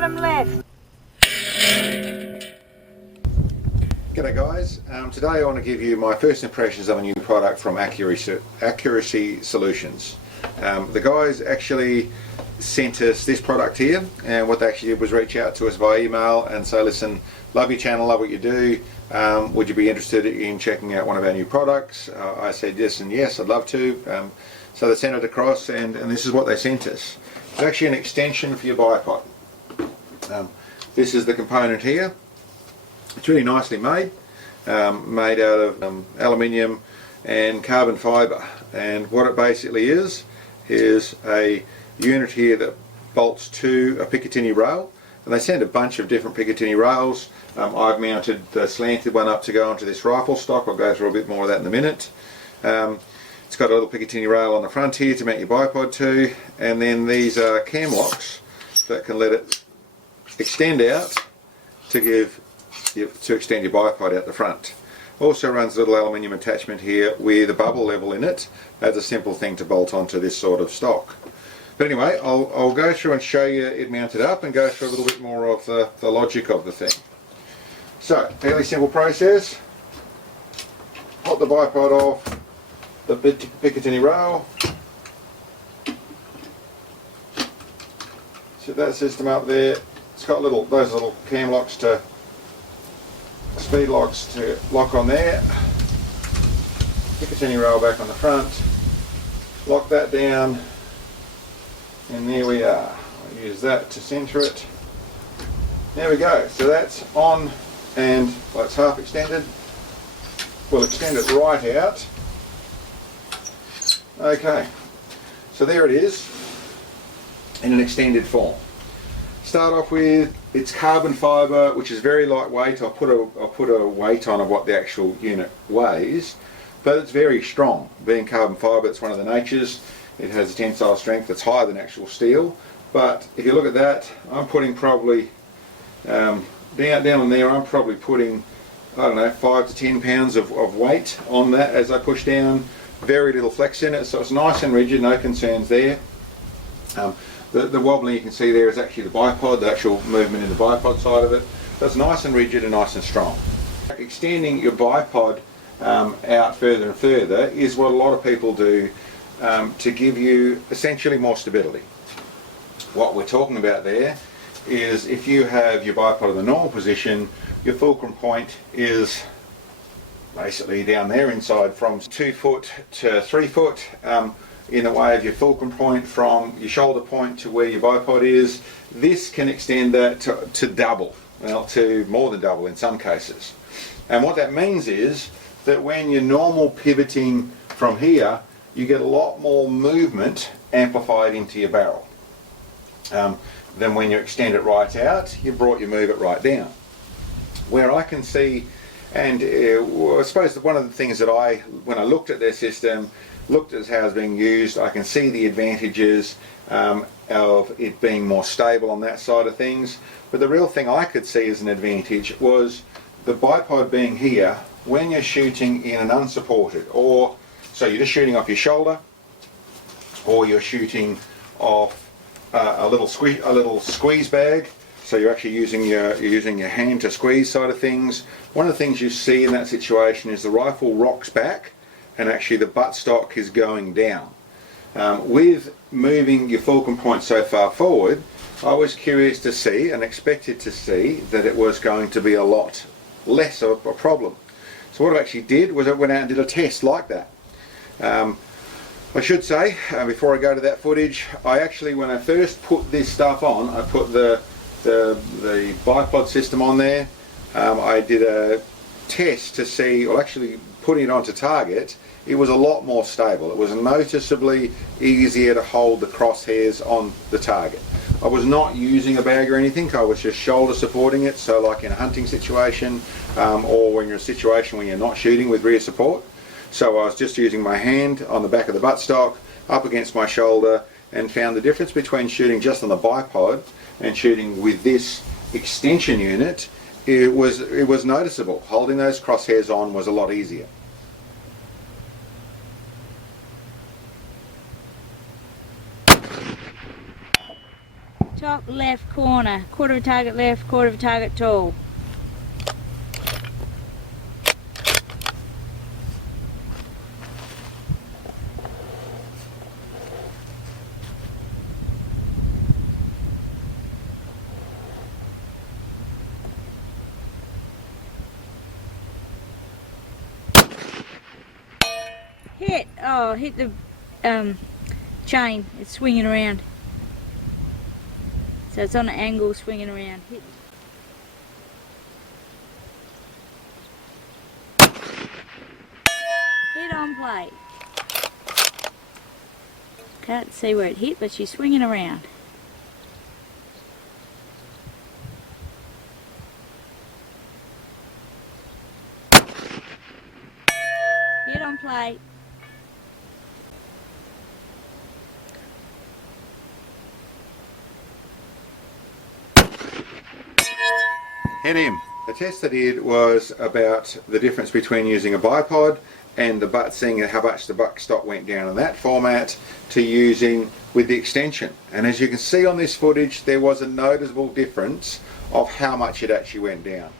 bottom left. G'day guys, today I want to give you my first impressions of a new product from Accuracy Solutions. The guys actually sent us this product here, and what they actually did was reach out to us via email and say, listen, love your channel, love what you do, would you be interested in checking out one of our new products? I said yes and yes, I'd love to. So they sent it across, and this is what they sent us. It's actually an extension for your bipod. This is the component here. It's really nicely made, made out of aluminium and carbon fibre, and what it basically is a unit here that bolts to a Picatinny rail, and they send a bunch of different Picatinny rails. I've mounted the slanted one up to go onto this rifle stock. I'll go through a bit more of that in a minute. It's got a little Picatinny rail on the front here to mount your bipod to, and then these are cam locks that can let it extend out to extend your bipod out the front. Also runs a little aluminium attachment here with a bubble level in it as a simple thing to bolt onto this sort of stock. But anyway, I'll go through and show you it mounted up and go through a little bit more of the logic of the thing. So, fairly simple process. Pop the bipod off the Picatinny rail. Set that system up there. It's got those little cam locks to speed locks to lock on there. Picatinny rail back on the front. Lock that down, and there we are. I'll use that to centre it. There we go. So that's on, and well, it's half extended. We'll extend it right out. Okay. So there it is in an extended form. Start off with its carbon fibre, which is very lightweight. I'll put a weight on of what the actual unit weighs, but it's very strong. Being carbon fibre, it's one of the natures. It has a tensile strength that's higher than actual steel. But if you look at that, I'm putting probably down there. I'm probably putting, I don't know, 5 to 10 pounds of weight on that as I push down. Very little flex in it, so it's nice and rigid. No concerns there. The wobbling you can see there is actually the bipod, the actual movement in the bipod side of it. So it's nice and rigid and nice and strong. Extending your bipod out further and further is what a lot of people do to give you essentially more stability. What we're talking about there is if you have your bipod in the normal position, your fulcrum point is basically down there inside from 2 foot to 3 foot. In the way of your fulcrum point from your shoulder point to where your bipod is. This can extend that to double, well, to more than double in some cases. And what that means is that when you're normal pivoting from here, you get a lot more movement amplified into your barrel than when you extend it right out. You move it right down. Where I can see, and I suppose one of the things that when I looked at their system, looked at how it's being used, I can see the advantages of it being more stable on that side of things. But the real thing I could see as an advantage was the bipod being here when you're shooting in an unsupported, or so you're just shooting off your shoulder, or you're shooting off a little squeeze bag. So you're actually using your hand to squeeze side of things. One of the things you see in that situation is the rifle rocks back, and actually the buttstock is going down. With moving your fulcrum point so far forward, I was curious to see and expected to see that it was going to be a lot less of a problem. So what I actually did was I went out and did a test like that. I should say, before I go to that footage, I actually, when I first put this stuff on, I put the bipod system on there. I did a test to see, well, actually putting it onto target, it was a lot more stable. It was noticeably easier to hold the crosshairs on the target. I was not using a bag or anything, I was just shoulder supporting it, so like in a hunting situation or when you're in a situation when you're not shooting with rear support. So I was just using my hand on the back of the buttstock up against my shoulder, and found the difference between shooting just on the bipod and shooting with this extension unit. It was noticeable. Holding those crosshairs on was a lot easier. Top left corner, quarter of a target left, quarter of a target tall. Hit! Oh, hit the chain. It's swinging around. So it's on an angle, swinging around. Hit. Hit on plate. Can't see where it hit, but she's swinging around. Hit on plate. Hit him. The test I did was about the difference between using a bipod and the butt, seeing how much the butt stock went down in that format to using with the extension. And as you can see on this footage, there was a noticeable difference of how much it actually went down.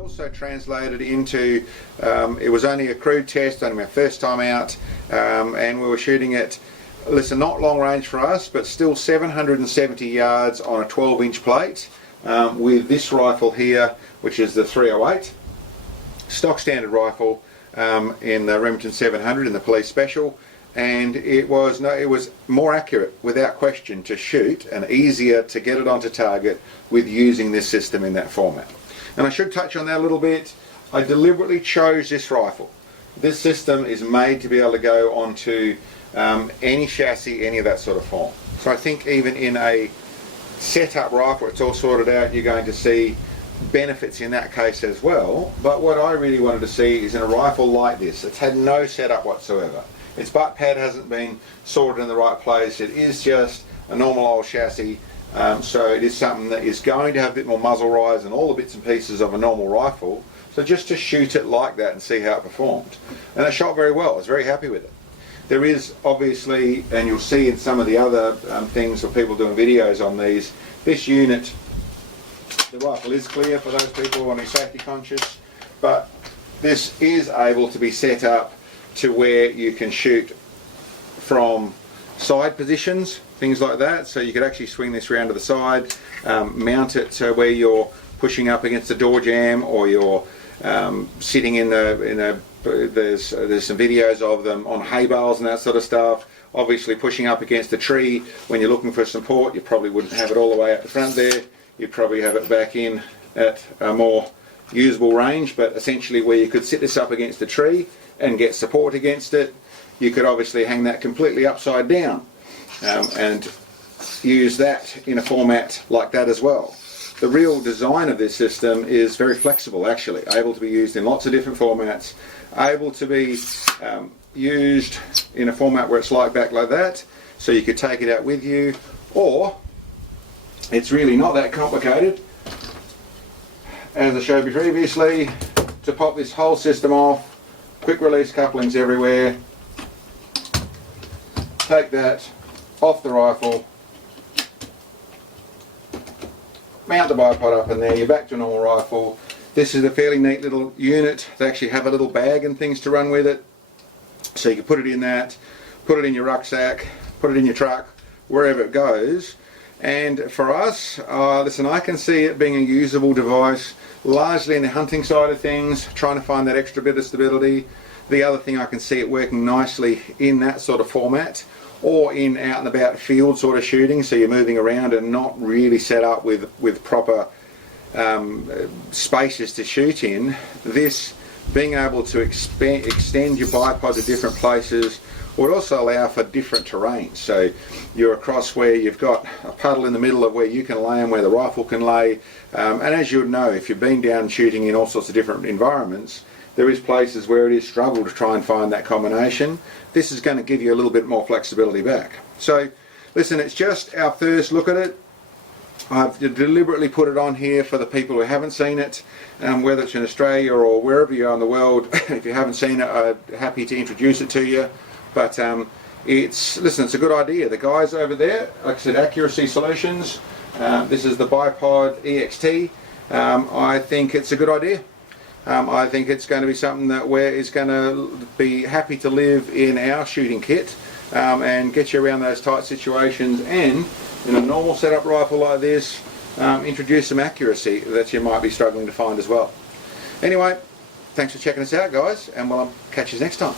Also translated into, it was only a crude test, only my first time out, and we were shooting it, listen, not long range for us, but still 770 yards on a 12-inch plate with this rifle here, which is the 308, stock standard rifle in the Remington 700 in the police special, and it was more accurate without question to shoot and easier to get it onto target with using this system in that format. And I should touch on that a little bit. I deliberately chose this rifle. This system is made to be able to go onto any chassis, any of that sort of form. So I think even in a setup rifle, it's all sorted out, you're going to see benefits in that case as well. But what I really wanted to see is in a rifle like this, it's had no setup whatsoever. Its butt pad hasn't been sorted in the right place. It is just a normal old chassis. So it is something that is going to have a bit more muzzle rise and all the bits and pieces of a normal rifle. So just to shoot it like that and see how it performed. And it shot very well. I was very happy with it. There is obviously, and you'll see in some of the other things of people doing videos on these, this unit, the rifle is clear for those people who want to be safety conscious, but this is able to be set up to where you can shoot from side positions, things like that. So you could actually swing this around to the side, mount it to where you're pushing up against the door jamb, or you're sitting in there's some videos of them on hay bales and that sort of stuff. Obviously pushing up against a tree when you're looking for support, you probably wouldn't have it all the way up the front there. You'd probably have it back in at a more usable range, but essentially where you could sit this up against a tree and get support against it. You could obviously hang that completely upside down and use that in a format like that as well. The real design of this system is very flexible, actually, able to be used in lots of different formats, able to be used in a format where it's like back like that, so you could take it out with you, or it's really not that complicated, as I showed you previously, to pop this whole system off, quick release couplings everywhere, take that off the rifle, mount the bipod up in there, you're back to a normal rifle. This is a fairly neat little unit. They actually have a little bag and things to run with it. So you can put it in that, put it in your rucksack, put it in your truck, wherever it goes. And for us, listen, I can see it being a usable device, largely in the hunting side of things, trying to find that extra bit of stability. The other thing, I can see it working nicely in that sort of format, or in out and about field sort of shooting, so you're moving around and not really set up with proper spaces to shoot in. This being able to extend your bipod to different places would also allow for different terrains. So you're across where you've got a puddle in the middle of where you can lay and where the rifle can lay, and as you would know, if you've been down shooting in all sorts of different environments, there is places where it is struggle to try and find that combination. This is going to give you a little bit more flexibility back. So listen, it's just our first look at it. I've deliberately put it on here for the people who haven't seen it, whether it's in Australia or wherever you are in the world. If you haven't seen it, I'm happy to introduce it to you. But it's a good idea. The guys over there, like I said, Accuracy Solutions, this is the Bipod EXT. I think it's a good idea. I think it's going to be something that is going to be happy to live in our shooting kit, and get you around those tight situations, and in a normal setup rifle like this, introduce some accuracy that you might be struggling to find as well. Anyway, thanks for checking us out, guys, and we'll catch you next time.